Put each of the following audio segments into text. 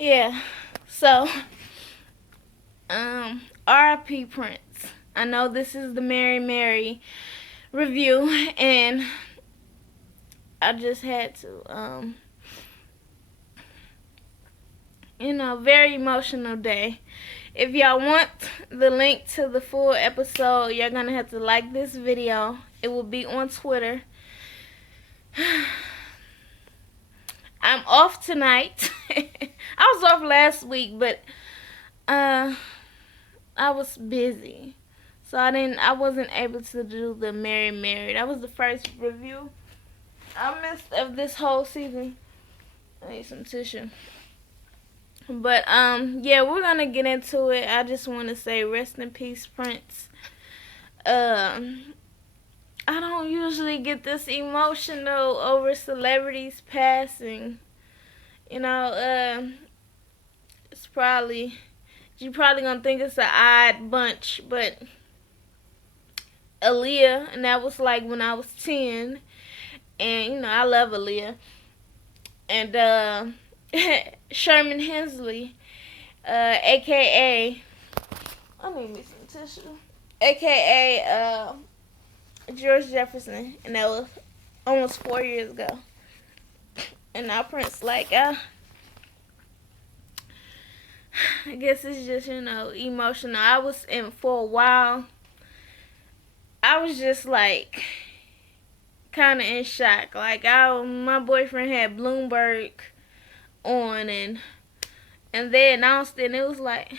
Yeah. So, R.I.P. Prince. I know this is the Mary review, and I just had to, very emotional day. If y'all want the link to the full episode, you're gonna have to like this video. It will be on Twitter. I'm off tonight. I was off last week, but I was busy. So I wasn't able to do the Mary. That was the first review I missed of this whole season. I need some tissue. But yeah, we're gonna get into it. I just wanna say rest in peace, Prince. I don't usually get this emotional over celebrities passing. It's probably you probably gonna think it's an odd bunch, but Aaliyah, and that was like when I was 10, and I love Aaliyah, and Sherman Hensley, aka I need me some tissue, aka George Jefferson, and that was almost 4 years ago. And now Prince, like, I guess it's just emotional. I was in for a while. I was just like kind of in shock. Like my boyfriend had Bloomberg on, and they announced it, and it was like,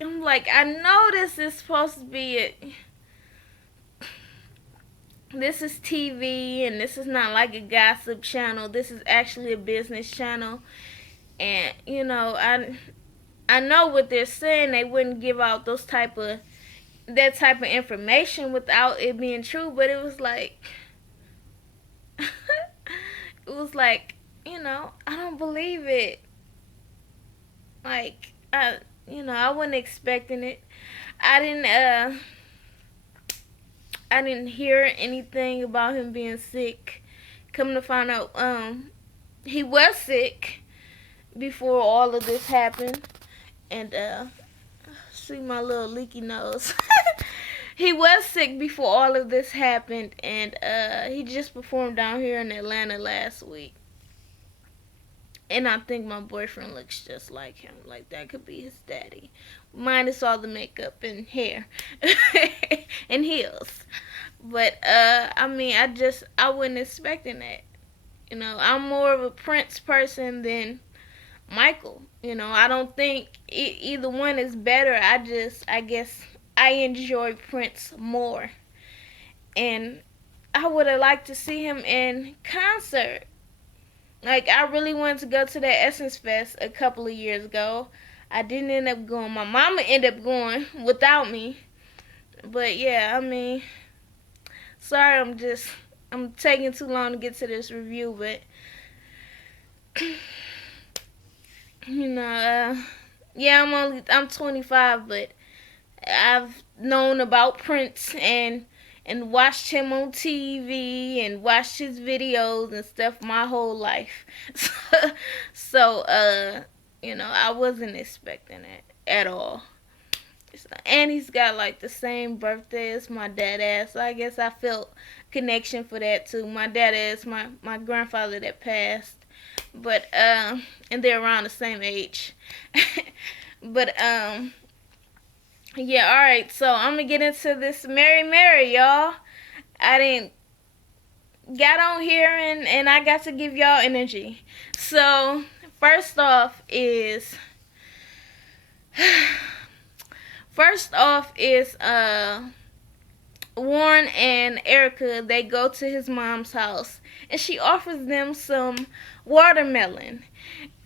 I'm like, I know this is supposed to be it. This is TV, and this is not like a gossip channel. This is actually a business channel, and I know what they're saying. They wouldn't give out that type of information without it being true, but it was like it was like, I don't believe it. Like I wasn't expecting it. I didn't hear anything about him being sick. Come to find out, he was sick before all of this happened. And see my little leaky nose. He was sick before all of this happened, and he just performed down here in Atlanta last week. And I think my boyfriend looks just like him. Like, that could be his daddy. Minus all the makeup and hair. And heels. But, I mean, I wasn't expecting that. I'm more of a Prince person than Michael. I don't think either one is better. I guess I enjoy Prince more. And I would have liked to see him in concert. Like, I really wanted to go to that Essence Fest a couple of years ago. I didn't end up going. My mama ended up going without me. But yeah, I mean, sorry, I'm taking too long to get to this review, but yeah, I'm 25, but I've known about Prince and watched him on TV and watched his videos and stuff my whole life. So, I wasn't expecting it at all. And he's got like the same birthday as my dad, so I guess I felt connection for that too. My dad is my grandfather that passed, but and they're around the same age. But yeah, alright, so I'm gonna get into this Mary, y'all. I didn't got on here and I got to give y'all energy. So first off is Warren and Erica. They go to his mom's house and she offers them some watermelon,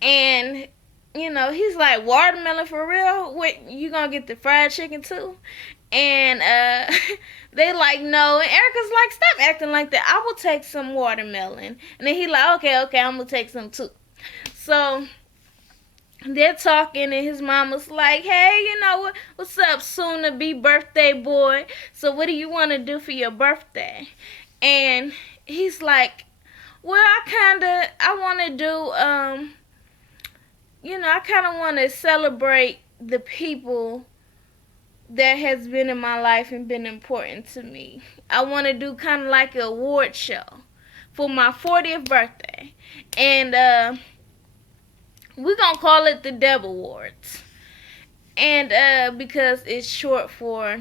and he's like, watermelon for real? Wait, you gonna get the fried chicken too? And they like, no. And Erica's like, stop acting like that. I will take some watermelon. And then he like, okay, I'm gonna take some too. So they're talking, and his mama's like, hey, what's up, soon to be birthday boy? So what do you want to do for your birthday? And he's like, Well, I want to do, I kind of want to celebrate the people that has been in my life and been important to me. I want to do kind of like an award show for my 40th birthday. And we're going to call it the Dub Awards. And because it's short for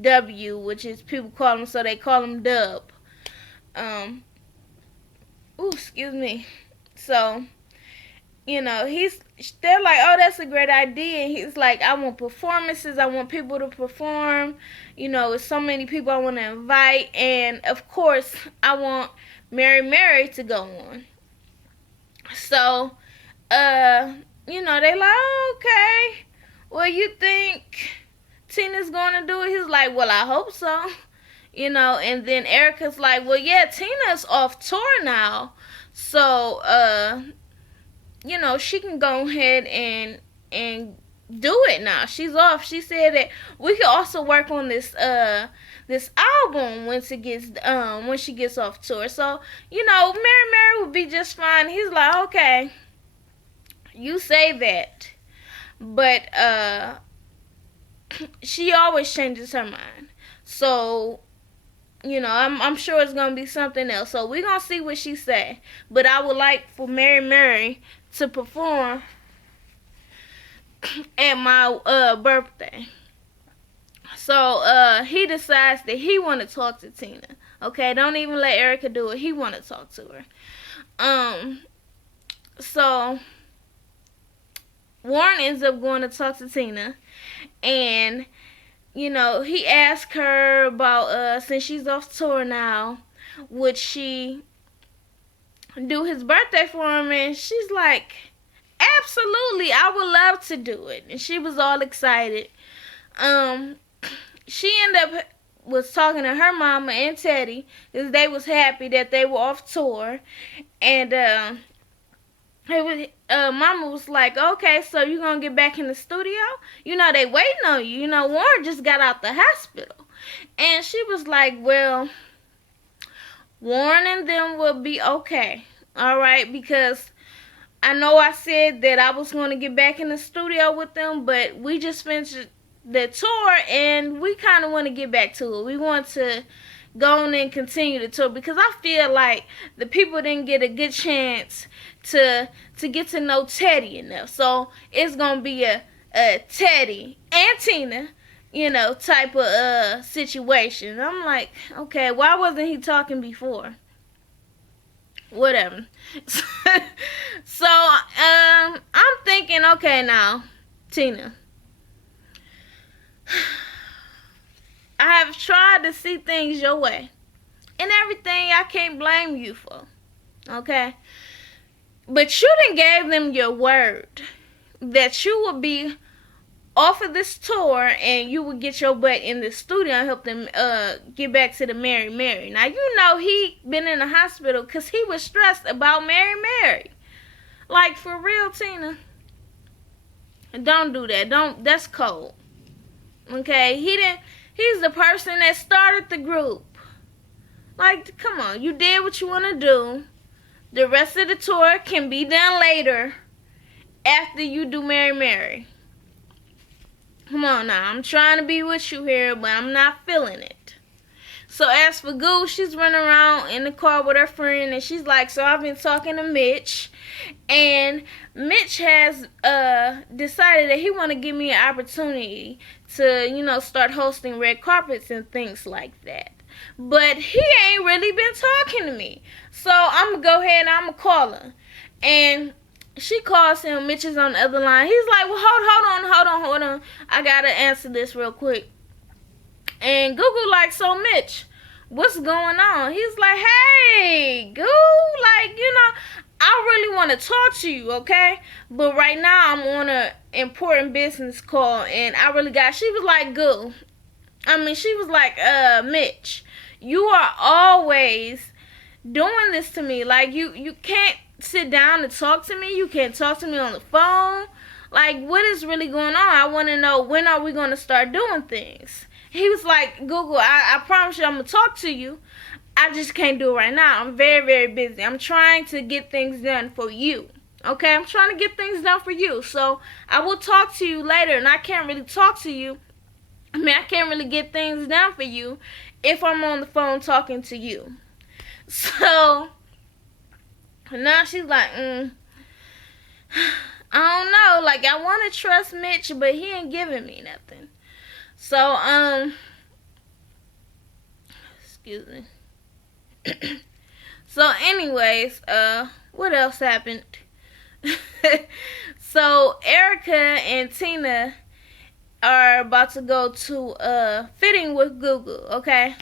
W, which is people call them, so they call them Dub. Excuse me. So, they're like, oh, that's a great idea. And he's like, I want performances. I want people to perform. It's so many people I want to invite. And, of course, I want Mary to go on. So, they like, oh, okay. Well, you think Tina's going to do it? He's like, well, I hope so. And then Erica's like, well, yeah, Tina's off tour now. So, she can go ahead and do it now. She's off. She said that we could also work on this album when she gets off tour. So, Mary would be just fine. He's like, okay, you say that. But she always changes her mind. So, I'm sure it's gonna be something else. So we're gonna see what she say. But I would like for Mary to perform at my birthday. So he decides that he wanna talk to Tina. Okay, don't even let Erica do it. He wanna talk to her. So Warren ends up going to talk to Tina, and he asked her about since she's off tour now, would she do his birthday for him? And she's like, absolutely, I would love to do it. And she was all excited. She ended up was talking to her mama and Teddy because they was happy that they were off tour, and mama was like, okay, so you gonna get back in the studio? They waiting on you. Warren just got out the hospital. And she was like, well, Warren and them will be okay. Alright, because I know I said that I was gonna get back in the studio with them, but we just finished the tour and we kinda wanna get back to it. We want to go on and continue the tour because I feel like the people didn't get a good chance to get to know Teddy enough. So it's gonna be a Teddy and Tina, type of situation. I'm like, okay, why wasn't he talking before? Whatever. So I'm thinking, okay, now Tina, I have tried to see things your way. And everything I can't blame you for. Okay? But you done gave them your word that you would be off of this tour and you would get your butt in the studio and help them get back to the Mary. Now, he been in the hospital because he was stressed about Mary. Like, for real, Tina. Don't do that. That's cold. Okay? He's the person that started the group. Like, come on. You did what you want to do. The rest of the tour can be done later after you do Mary. Come on now. I'm trying to be with you here, but I'm not feeling it. So as for Goo, she's running around in the car with her friend, and she's like, so I've been talking to Mitch, and Mitch has decided that he want to give me an opportunity to, start hosting red carpets and things like that. But he ain't really been talking to me. So I'm going to go ahead and I'm going to call her. And she calls him. Mitch is on the other line. He's like, well, hold on. I got to answer this real quick. And Goo like, so Mitch, what's going on? He's like, hey, Goo, I really want to talk to you, okay? But right now I'm on an important business call and I really she was like, Goo. She was like, Mitch, you are always doing this to me. Like, you can't sit down and talk to me. You can't talk to me on the phone. Like, what is really going on? I want to know, when are we going to start doing things? He was like, Google, I promise you I'm going to talk to you. I just can't do it right now. I'm very, very busy. I'm trying to get things done for you. Okay, I'm trying to get things done for you. So I will talk to you later, and I can't really talk to you. I mean, I can't really get things done for you if I'm on the phone talking to you. So now she's like, I don't know. Like, I want to trust Mitch, but he ain't giving me nothing. So, excuse me. So, anyways, what else happened? So, Erica and Tina are about to go to fitting with Goo, okay?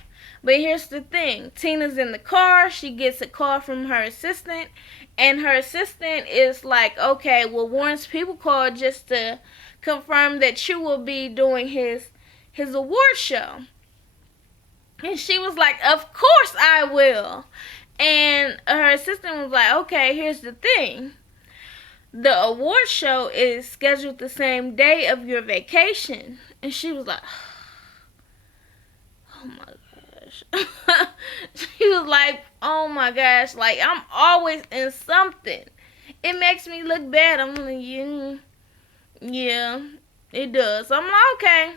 But here's the thing. Tina's in the car. She gets a call from her assistant. And her assistant is like, okay, well, Warren's people called just to confirm that you will be doing his award show. And she was like, of course I will. And her assistant was like, okay, here's the thing. The award show is scheduled the same day of your vacation. And she was like, oh my gosh. She was like, oh my gosh, like, I'm always in something. It makes me look bad. I'm like, yeah, it does. So I'm like, okay,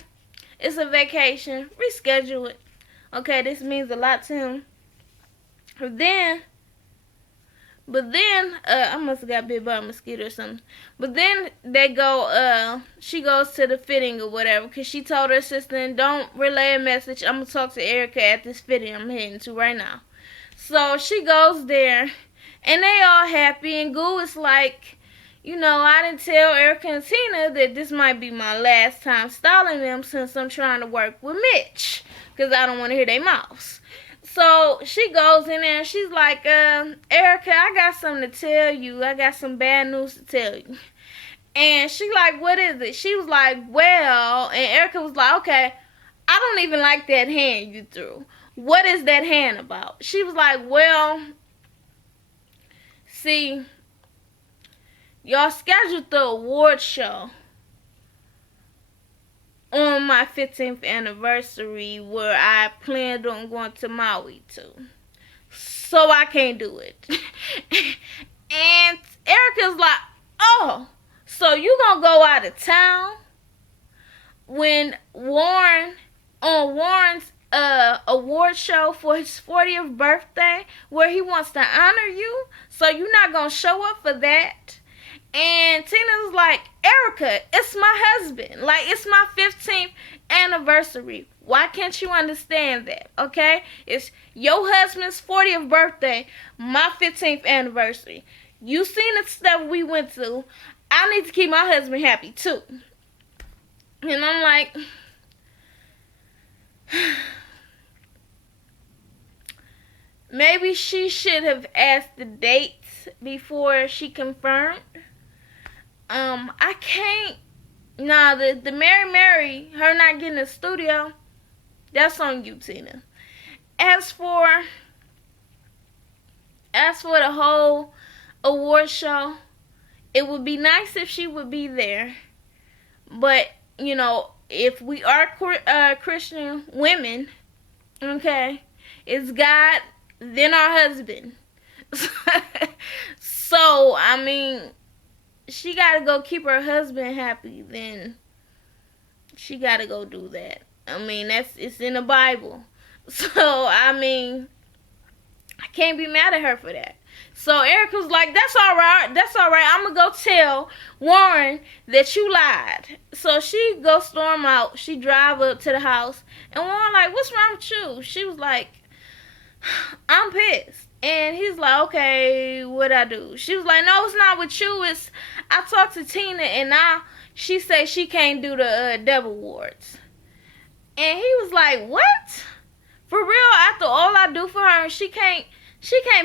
it's a vacation. Reschedule it. Okay, this means a lot to him. But then, I must have got bit by a mosquito or something. But then she goes to the fitting or whatever, because she told her assistant, don't relay a message. I'm going to talk to Erica at this fitting I'm heading to right now. So she goes there, and they all happy, and Goo is like, I didn't tell Erica and Tina that this might be my last time styling them since I'm trying to work with Mitch, because I don't want to hear their mouths. So she goes in there and she's like, Erica, I got something to tell you. I got some bad news to tell you. And she like, what is it? She was like, well, and Erica was like, okay, I don't even like that hand you threw. What is that hand about? She was like, well, see, y'all scheduled the award show on my 15th anniversary where I planned on going to Maui too. So I can't do it. And Erica's like, oh, so you gonna go out of town when Warren's award show for his 40th birthday where he wants to honor you? So you're not gonna show up for that? And Tina's like, Erica, it's my husband. Like, it's my 15th anniversary. Why can't you understand that? Okay? It's your husband's 40th birthday, my 15th anniversary. You seen the stuff we went through. I need to keep my husband happy too. And I'm like, maybe she should have asked the dates before she confirmed. I can't. Nah, the Mary, her not getting a studio, that's on you, Tina. As for the whole award show, it would be nice if she would be there. But, if we are Christian women, okay, it's God, then our husband. So, I mean, she gotta go keep her husband happy, then she gotta go do that. I mean, it's in the Bible. So, I mean, I can't be mad at her for that. So Erica was like, that's alright. I'm gonna go tell Warren that you lied. So she go storm out. She drive up to the house. And Warren like, what's wrong with you? She was like, I'm pissed. And he's like, okay, what I do? She was like, no, it's not with you. It's, I talked to Tina and now she say she can't do the Deb Awards. And he was like, what? For real? After all I do for her, she can't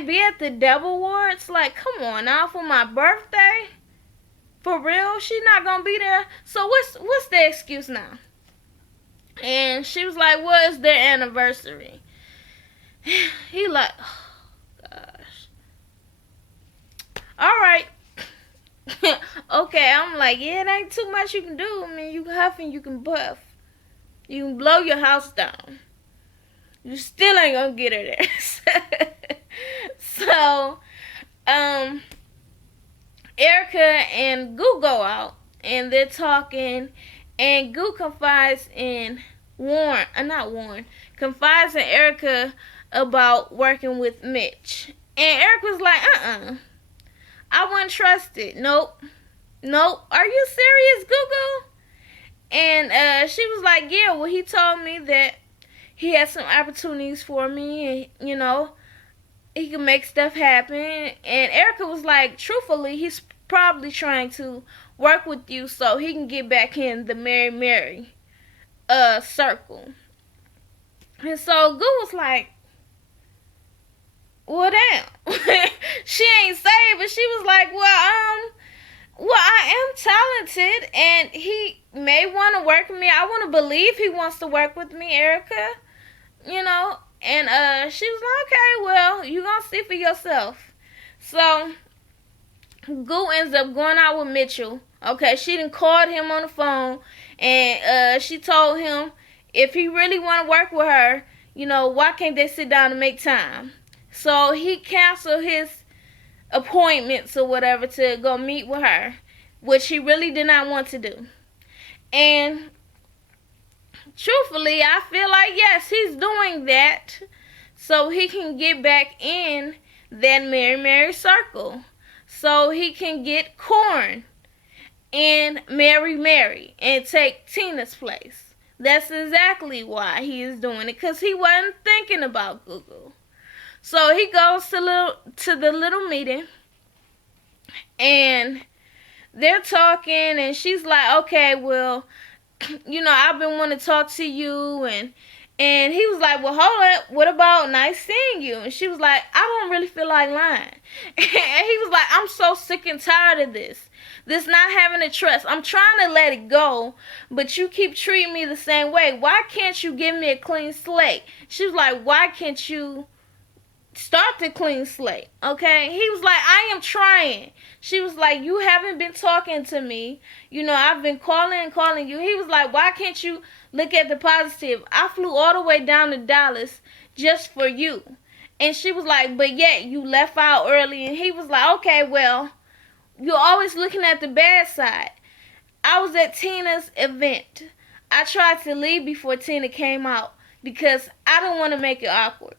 be at the Deb Awards? Like, come on now, for my birthday? For real? She not gonna be there? So what's the excuse now? And she was like, well, it's their anniversary. He like, oh, gosh. Alright. Okay, I'm like, yeah, it ain't too much you can do. I mean, you can huff and you can puff. You can blow your house down. You still ain't gonna get her there. So, um, Erica and Goo go out and they're talking, and Goo confides in not Warren, confides in Erica about working with Mitch. And Erica was like, I wouldn't trust it. Nope. Nope. Are you serious, Goo Goo? And she was like, yeah, well, he told me that he had some opportunities for me, and, he can make stuff happen. And Erica was like, truthfully, he's probably trying to work with you so he can get back in the Mary circle. And so Goo was like, well, damn. She ain't saved, but she was like, well, I am talented, and he may want to work with me. I want to believe he wants to work with me, Erica. And she was like, okay, well, you gonna see for yourself. So Goo ends up going out with Mitchell. Okay, she done called him on the phone, and she told him if he really want to work with her, why can't they sit down and make time? So he canceled his appointments or whatever to go meet with her, which he really did not want to do. And truthfully, I feel like, yes, he's doing that so he can get back in that Mary circle, so he can get Corn and Mary and take Tina's place. That's exactly why he is doing it, because he wasn't thinking about Google. So he goes to the little meeting, and they're talking, and she's like, okay, well, I've been wanting to talk to you, and he was like, well, hold up, what about nice seeing you? And she was like, I don't really feel like lying. And he was like, I'm so sick and tired of this not having a trust. I'm trying to let it go, but you keep treating me the same way. Why can't you give me a clean slate? She was like, why can't you start the clean slate? Okay. He was like, I am trying. She was like, you haven't been talking to me. I've been calling you. He was like, why can't you look at the positive? I flew all the way down to Dallas just for you. And she was like, but yet you left out early. And he was like, okay, well, you're always looking at the bad side. I was at Tina's event. I tried to leave before Tina came out because I don't want to make it awkward.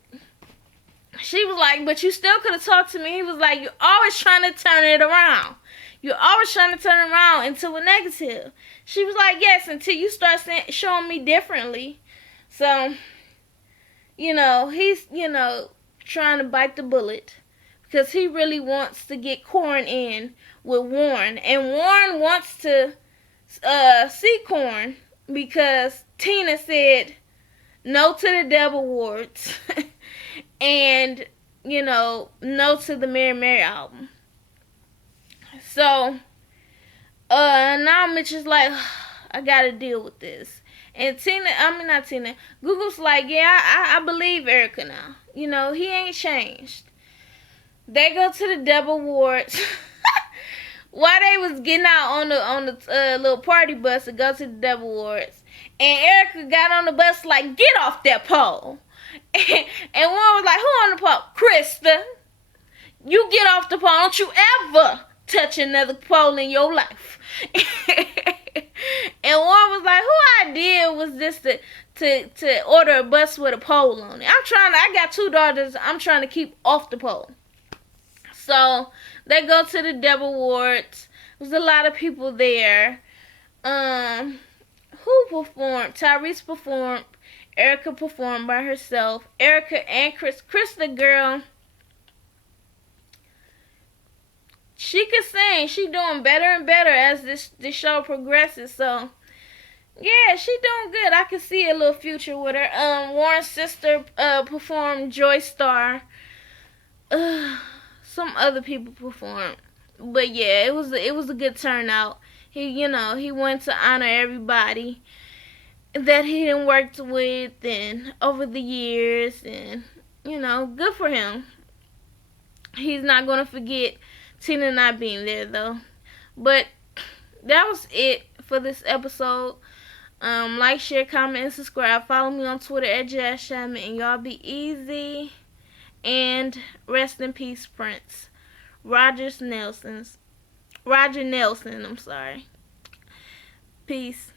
She was like, but you still could have talked to me. He was like, you're always trying to turn it around. You're always trying to turn it around into a negative. She was like, yes, until you start showing me differently. So, he's, trying to bite the bullet because he really wants to get Corn in with Warren. And Warren wants to see Corn because Tina said no to the Devil Wards. And, no to the Mary album. So, now Mitch is like, I gotta deal with this. And Google's like, yeah, I believe Erica now. He ain't changed. They go to the Devil Wards. While they was getting out on the little party bus to go to the Devil Wards. And Erica got on the bus like, get off that pole. And one was like, who on the pole? Krista. You get off the pole. Don't you ever touch another pole in your life. And one was like, who idea was this to order a bus with a pole on it? I got 2 daughters. I'm trying to keep off the pole. So they go to the Devil Wards. There's a lot of people there. Who performed? Tyrese performed. Erica performed by herself. Erica and Chris the girl, she could sing. She doing better and better as this show progresses. So yeah, she doing good. I can see a little future with her. Warren's sister performed Joy Star. Some other people performed, but yeah, it was a good turnout. He wanted to honor everybody that he done worked with and over the years, and good for him. He's not gonna forget Tina not being there though. But that was it for this episode. Like, share, comment, and subscribe. Follow me on Twitter at Jazz Shaman, and y'all be easy. And rest in peace, Prince. Roger Nelson. I'm sorry. Peace.